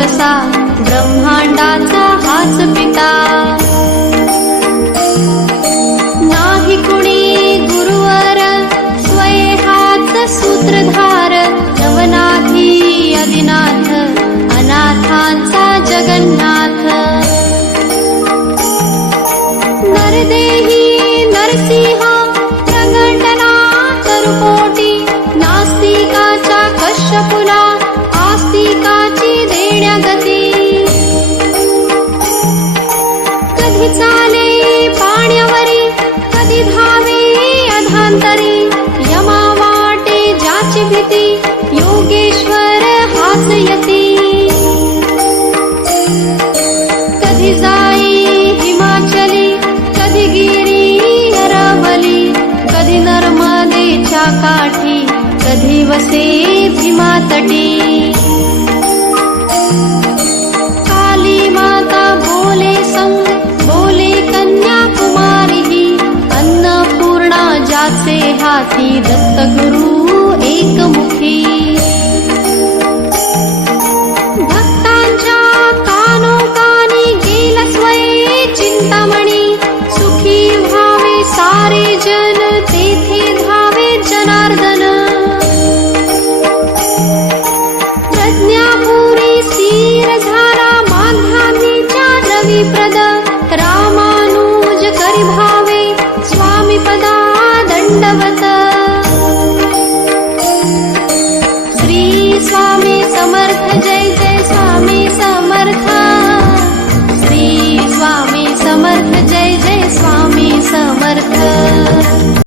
तसा ब्रह्मांडाचा हाच पिता? नाही कुणी गुरुवर स्वय हात सूत्रधार नवनाथी अविनाथ अनाथांचा जगन्नाथ. नरदेही नरसिंह प्रगंडना तरुकोटी नास्तिकाचा कश्यपुला चाले पाण्यावरी कधी धावे अधांतरी यमा वाटे जाची भीती योगेश्वर हाच यती. कधी जाई हिमाचली कधी गिरी अरावली कधी नर्मदेच्या काठी कधी वसे भीमातटी. जाचे दत्तगुरु एकमुखी। भक्तांच्या कानोकानी गेल स्वये चिंतामणी। सुखी व्हावे सारे जन तेथे धावे जनार्दन। प्रज्ञापुरी स्थिर झाला माध्यान्नीच्या रविप्रद bata